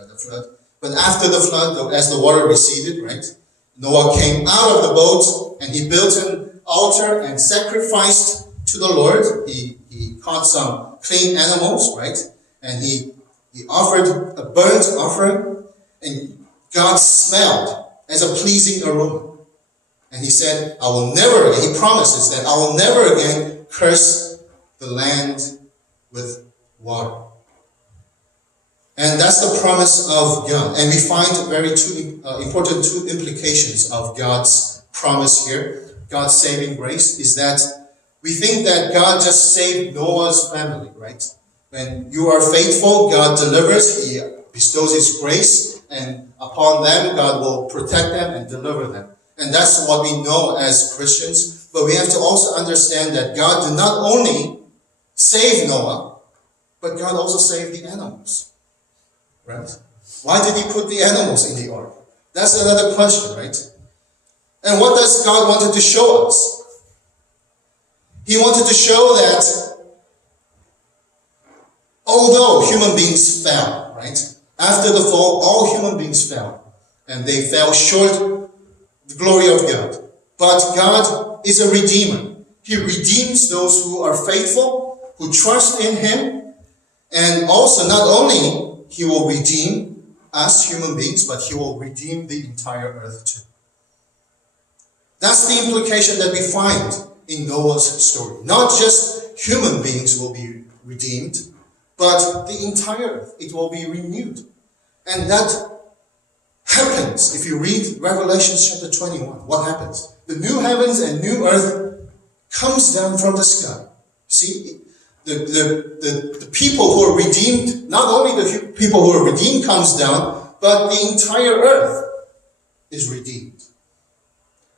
the flood. But after the flood, as the water receded, right, Noah came out of the boat and he built an altar and sacrificed to the Lord. He caught some clean animals, right, and he offered a burnt offering, and God smelled as a pleasing aroma. And he said, I will never again, he promises that I will never again curse the land with water. And that's the promise of God. And we find two important implications of God's promise here. God's saving grace is that we think that God just saved Noah's family, right? When you are faithful, God delivers, he bestows his grace, and upon them, God will protect them and deliver them. And that's what we know as Christians. But we have to also understand that God did not only save Noah, but God also saved the animals. Right? Why did he put the animals in the ark? That's another question, right? And what does God wanted to show us? He wanted to show that although human beings fell, right? After the fall, all human beings fell. And they fell short the glory of God. But God is a redeemer. He redeems those who are faithful, who trust in him. And also, not only he will redeem us human beings, but he will redeem the entire earth too. That's the implication that we find in Noah's story. Not just human beings will be redeemed, but the entire earth, it will be renewed. And that happens if you read Revelation chapter 21. What happens? The new heavens and new earth comes down from the sky. See, the people who are redeemed, not only the people who are redeemed comes down, but the entire earth is redeemed.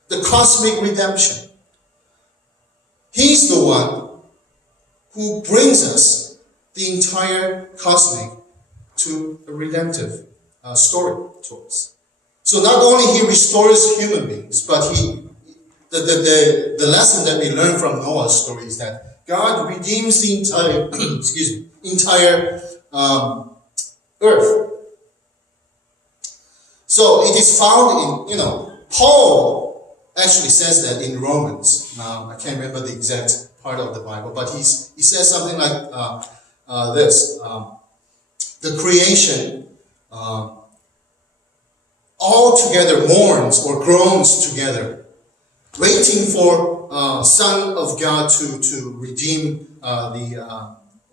The cosmic redemption. He's the one who brings us the entire cosmic to a redemptive story to us. So not only he restores human beings, but the lesson that we learn from Noah's story is that God redeems the entire earth. So it is found in, Paul actually says that in Romans. Now, I can't remember the exact part of the Bible, but he says something like this. The creation all together mourns or groans together, waiting for Son of God to redeem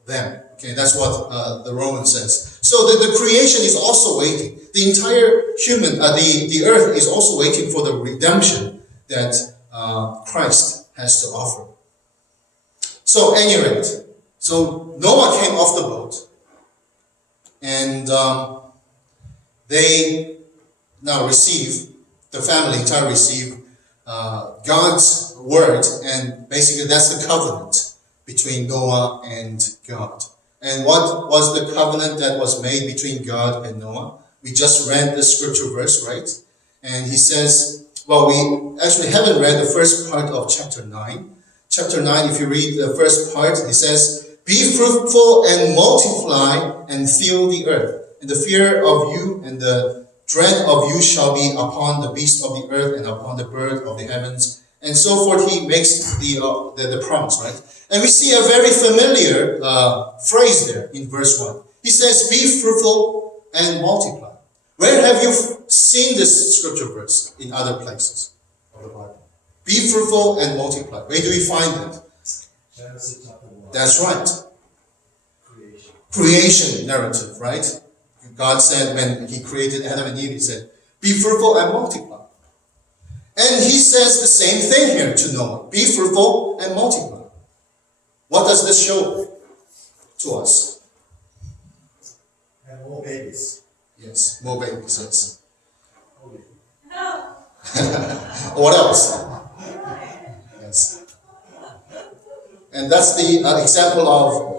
them. Okay, that's what the Roman says. So the creation is also waiting. The entire the earth is also waiting for the redemption that Christ has to offer. So, at any rate, so Noah came off the boat, and they now the family entire receive God's word, and basically that's the covenant between Noah and God. And what was the covenant that was made between God and Noah? We just read the scripture verse, right? And he says, well, we actually haven't read the first part of chapter 9. Chapter 9, if you read the first part, it says, be fruitful and multiply and fill the earth. And the fear of you and the dread of you shall be upon the beast of the earth and upon the bird of the heavens. And so forth, he makes the promise, right? And we see a very familiar phrase there in verse 1. He says, be fruitful and multiply. Where have you seen this scripture verse in other places of the Bible? Be fruitful and multiply. Where do we find it? That's right. Creation narrative, right? God said when he created Adam and Eve, he said, be fruitful and multiply. And he says the same thing here to Noah. Be fruitful and multiply. What does this show to us? And more babies. Yes, more babies, yes. No. What else? Yes. And that's the example of,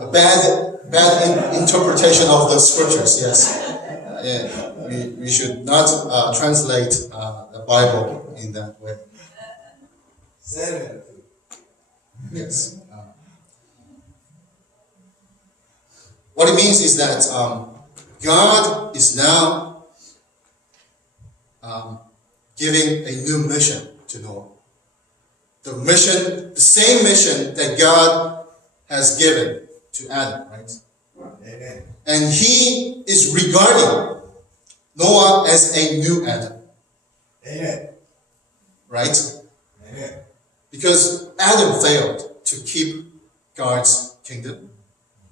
a bad interpretation of the scriptures, yes. We should not translate the Bible in that way. Yes. What it means is that God is now giving a new mission to Noah. The same mission that God has given to Adam, right? Amen. And he is regarding Noah as a new Adam, Amen. right? Amen. Because Adam failed to keep God's kingdom.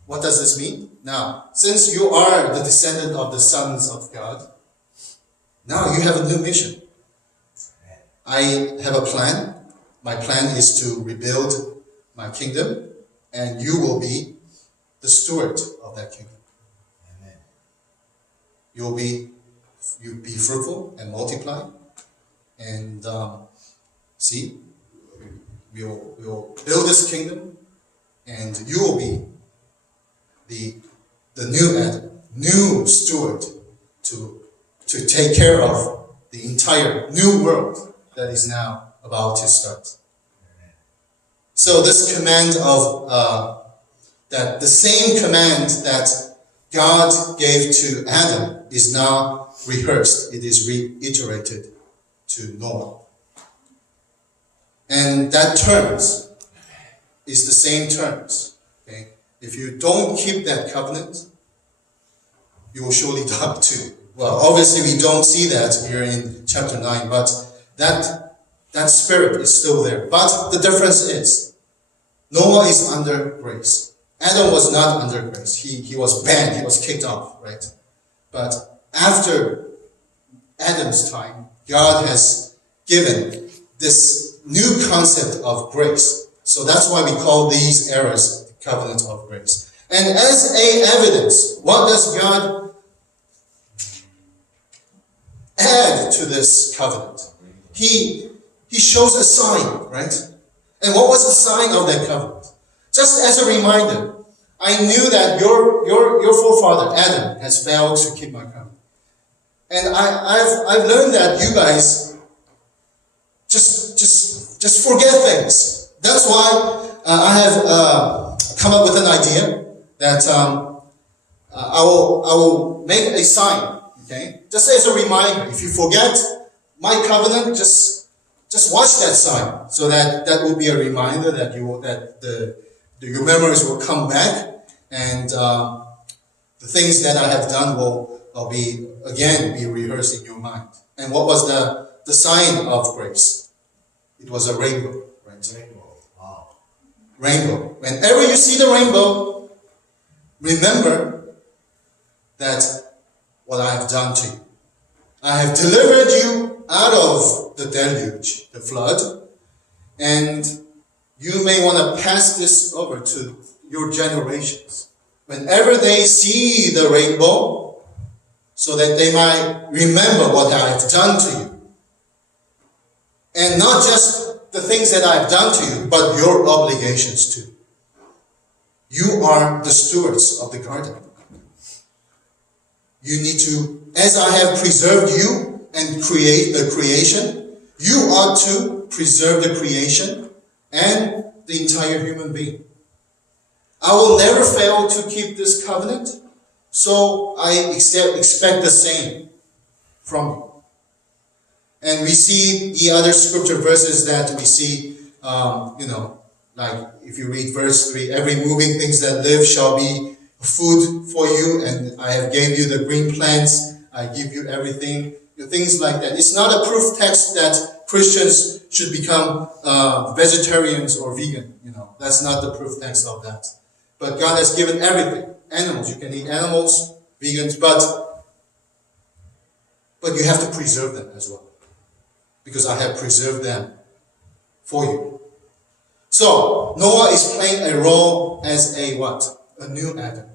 What does this mean? Now, since you are the descendant of the sons of God, now you have a new mission. I have a plan. My plan is to rebuild my kingdom, and you will be the steward of that kingdom. Amen. You be fruitful and multiply, and see, we'll build this kingdom, and you will be the new Adam, new steward to take care of the entire new world that is now about to start. So this command of that the same command that God gave to Adam is now rehearsed. It is reiterated to Noah. And that terms is the same terms. Okay? If you don't keep that covenant, you will surely die too. Well, obviously we don't see that here in chapter 9, but that spirit is still there. But the difference is, Noah is under grace. Adam was not under grace. He was banned. He was kicked off, right? But after Adam's time, God has given this new concept of grace. So that's why we call these eras the covenant of grace. And as a evidence, what does God add to this covenant? He shows a sign, right? And what was the sign of that covenant? Just as a reminder, I knew that your forefather Adam has failed to keep my covenant, and I've learned that you guys just forget things. That's why I have come up with an idea that I will make a sign. Okay, just as a reminder, if you forget my covenant, just watch that sign, so that will be a reminder that your memories will come back, and the things that I have done will be rehearsed in your mind. And what was the sign of grace? It was a rainbow, right? Rainbow. Wow. Rainbow. Whenever you see the rainbow, remember that what I have done to you. I have delivered you out of the deluge, the flood, and you may want to pass this over to your generations. Whenever they see the rainbow, so that they might remember what I have done to you. And not just the things that I have done to you, but your obligations too. You are the stewards of the garden. You need to, as I have preserved you and create the creation, you ought to preserve the creation and the entire human being. I will never fail to keep this covenant, so I expect the same from you. And we see the other scripture verses that we see, like if you read verse 3, every moving things that live shall be food for you, and I have gave you the green plants, I give you everything, things like that. It's not a proof text that Christians should become vegetarians or vegan. That's not the proof text of that. But God has given everything. Animals, you can eat animals, vegans, but you have to preserve them as well, because I have preserved them for you. So Noah is playing a role as a what? A new Adam.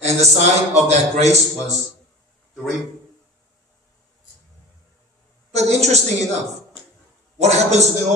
And the sign of that grace was the rainbow. But interesting enough, what happens to Noah?